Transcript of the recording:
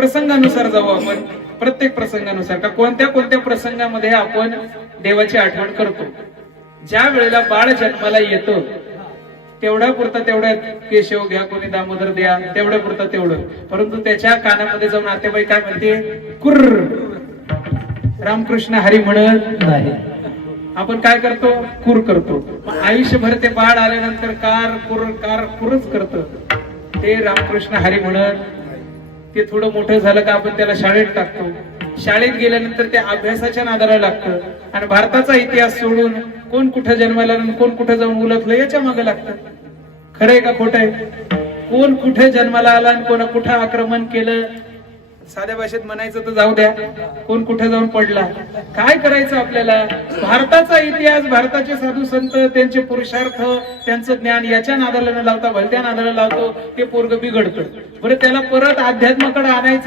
प्रसंगानुसार जाऊ आपण, प्रत्येक प्रसंगानुसार का कोणत्या कोणत्या प्रसंगामध्ये आपण देवाची आठवण करतो. ज्या वेळेला बाळ जन्माला येतं तेवढ्या पुरता तेवढ्यात केशव घ्या, कोणी दामोदर द्या, तेवढ्या पुरता तेवढं. परंतु त्याच्या कानामध्ये जाऊन आत्याबाई काय म्हणते, कुर्र, रामकृष्ण हरी म्हणत नाही. आपण काय करतो, कुर करतो. आयुष्यभर ते बाळ आल्यानंतर कार कुरच करतं. ते रामकृष्ण हरी म्हणत. ते थोडं मोठं झालं का आपण त्याला शाळेत टाकतो. शाळेत गेल्यानंतर ते अभ्यासाच्या नादाला लागतं आणि भारताचा इतिहास सोडून कोण कुठं जन्माला कोण कुठं जाऊन उलटलं याच्या मागे लागतं. खरंय का खोटं आहे? कोण कुठे जन्माला आला आणि कोण कुठं आक्रमण केलं, साध्या भाषेत म्हणायचं तर जाऊ द्या, कोण कुठे जाऊन पडला, काय करायचं आपल्याला? भारताचा इतिहास, भारताचे साधू संत, त्यांचे पुरुषार्थ, त्यांचं ज्ञान याच्या नादाला न लावता भलत्या नादाला लावतो, ते पोरग बिघडतं. बरं, त्याला परत अध्यात्माकडे आणायचं